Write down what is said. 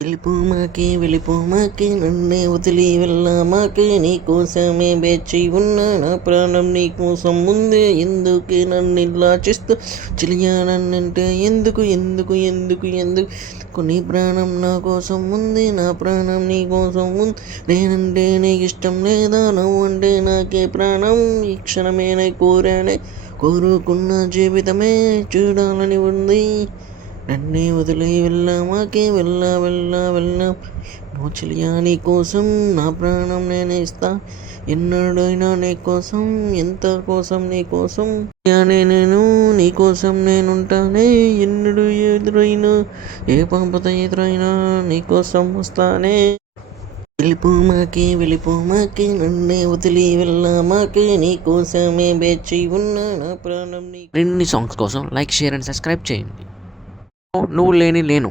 వెళ్ళిపోమాకే నన్నే వదిలి వెళ్ళమాకే నీకోసమే వేచి ఉన్నా నా ప్రాణం నీకోసం ముందే ఎందుకే నన్ను ఇలా చేస్తూ చిలియా నన్నంటే ఎందుకు నీ ప్రాణం నా కోసం ఉంది నా ప్రాణం నీ కోసం ఉంది నేనంటే నీకు ఇష్టం లేదా నువ్వంటే నాకే ప్రాణం ఈ క్షణమే కోరుకున్న జీవితమే చూడాలని ఉంది నన్నే వదిలి వెళ్ళమాకే వెళ్ళా నో చెలియా నీ కోసం నా ప్రాణం నేనే ఇస్తా ఎన్నడైనా నీ కోసం ఎంత కోసం నీ కోసం నేను నీ కోసం నేనుంటానే ఎన్నడు ఎదురైనా ఏ పాపత ఎదురైనా నీ కోసం వస్తానే వెళ్ళిపోమాకే నన్నే వదిలి వెళ్ళమాకే నీ కోసమే వేచి ఉన్నా నా ప్రాణం నీ. మరిన్ని సాంగ్స్ కోసం లైక్ షేర్ అండ్ సబ్స్క్రైబ్ చేయండి. నువ్వు లేని లేను.